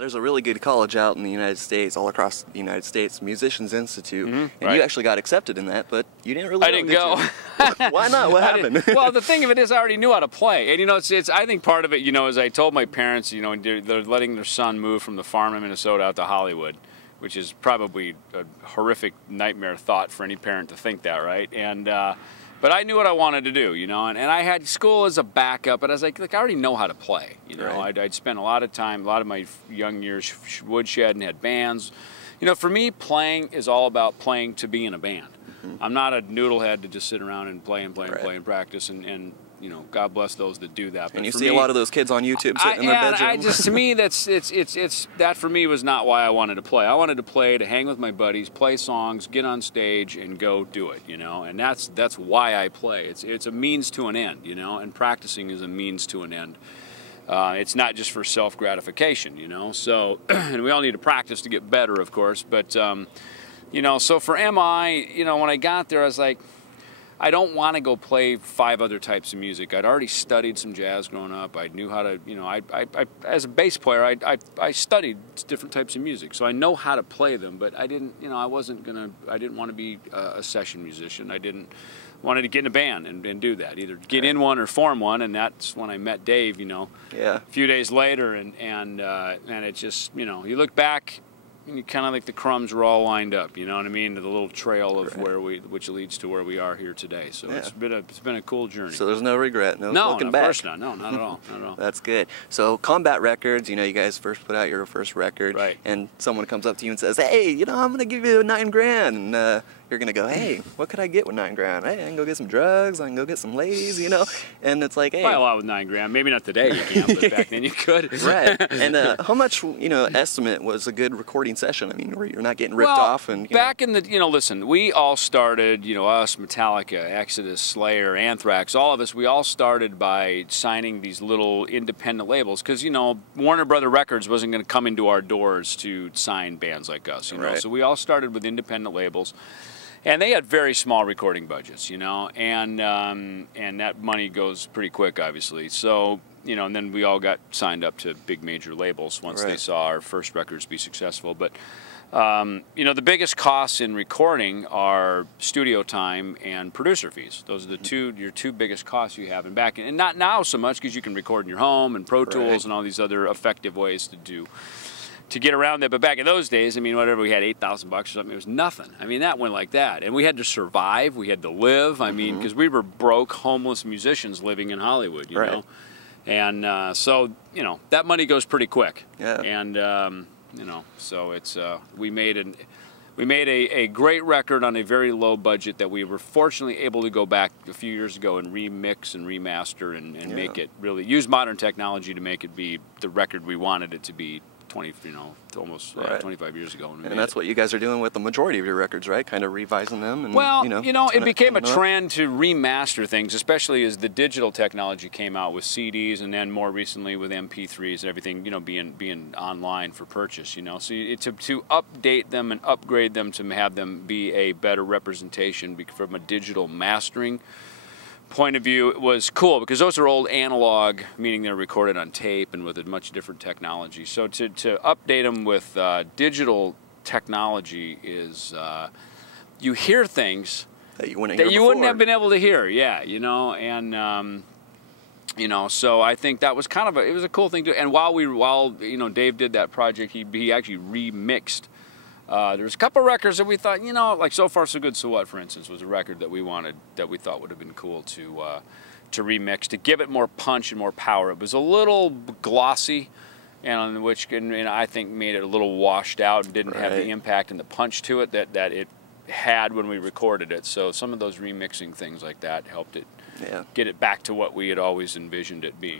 there's a really good college out in the United States, all across the United States, Musicians Institute, and right. you actually got accepted in that, but you didn't really I didn't go. Why not? What happened? Well, the thing of it is I already knew how to play. And, you know, I think part of it, you know, is I told my parents, you know, they're letting their son move from the farm in Minnesota out to Hollywood, which is probably a horrific nightmare thought for any parent to think that, right? And but I knew what I wanted to do, you know, and I had school as a backup, but I was like, I already know how to play, you know. Right. I'd spent a lot of time, a lot of my young years woodshed and had bands. You know, for me, playing is all about playing to be in a band. I'm not a noodlehead to just sit around and play and play and play and practice, and you know, God bless those that do that. But and you see a lot of those kids on YouTube sitting in their bedroom. To me, that for me was not why I wanted to play. I wanted to play to hang with my buddies, play songs, get on stage, and go do it. You know, and that's why I play. It's a means to an end. You know, and practicing is a means to an end. It's not just for self-gratification. You know, so and we all need to practice to get better, of course. But you know, so for MI, you know, when I got there, I was like, I don't want to go play 5 other types of music. I'd already studied some jazz growing up. I knew how to, you know, I as a bass player, I studied different types of music, so I know how to play them. But I didn't, you know, I didn't want to be a session musician. I wanted to get in a band and do that, either get in one or form one. And that's when I met Dave, you know, a few days later, and it just, you know, you look back. You kind of like the crumbs were all lined up, you know what I mean? The little trail of which leads to where we are here today. So it's been a cool journey. So there's no regret, no looking back. No, of course not. No, not at all. Not at all. That's good. So Combat Records, you know, you guys first put out your first record, right? And someone comes up to you and says, "Hey, you know, I'm gonna give you $9 grand," and you're gonna go, "Hey, what could I get with $9 grand? Hey, I can go get some drugs. I can go get some ladies, you know." And it's like, hey, buy a lot with $9 grand. Maybe not today you can, but back then you could. Right. And how much, you know, estimate was a good recording session? I mean, where you're not getting ripped off and back in the, you know, listen, we all started, you know, us, Metallica, Exodus, Slayer, Anthrax, all of us, we all started by signing these little independent labels because, you know, Warner Brother Records wasn't going to come into our doors to sign bands like us, you know. So we all started with independent labels. And they had very small recording budgets, you know, and that money goes pretty quick, obviously. So, you know, and then we all got signed up to big major labels once they saw our first records be successful. But, you know, the biggest costs in recording are studio time and producer fees. Those are your two biggest costs you have. And not now so much because you can record in your home and Pro Tools and all these other effective ways to get around that. But back in those days, I mean, whatever, we had $8,000 or something, it was nothing. I mean, that went like that. And we had to survive, we had to live, I mean, because we were broke, homeless musicians living in Hollywood, you know. And so, you know, that money goes pretty quick. And, you know, so it's, we made a great record on a very low budget that we were fortunately able to go back a few years ago and remix and remaster and make it really, use modern technology to make it be the record we wanted it to be 25 years ago. And that's what you guys are doing with the majority of your records, right? Kind of revising them. And, well, you know, it became a trend to remaster things, especially as the digital technology came out with CDs and then more recently with MP3s and everything, you know, being online for purchase, you know. So to update them and upgrade them to have them be a better representation from a digital mastering point of view, it was cool because those are old analog, meaning they're recorded on tape and with a much different technology. So to update them with digital technology is you hear things that you wouldn't have been able to hear, you know, and you know, so I think that was kind of it was a cool thing to. And while you know Dave did that project, he actually remixed. There was a couple records that we thought, you know, like So Far So Good So What, for instance, was a record that we thought would have been cool to remix, to give it more punch and more power. It was a little glossy, and which I think made it a little washed out and didn't have the impact and the punch to it that it had when we recorded it. So some of those remixing things like that helped it get it back to what we had always envisioned it being.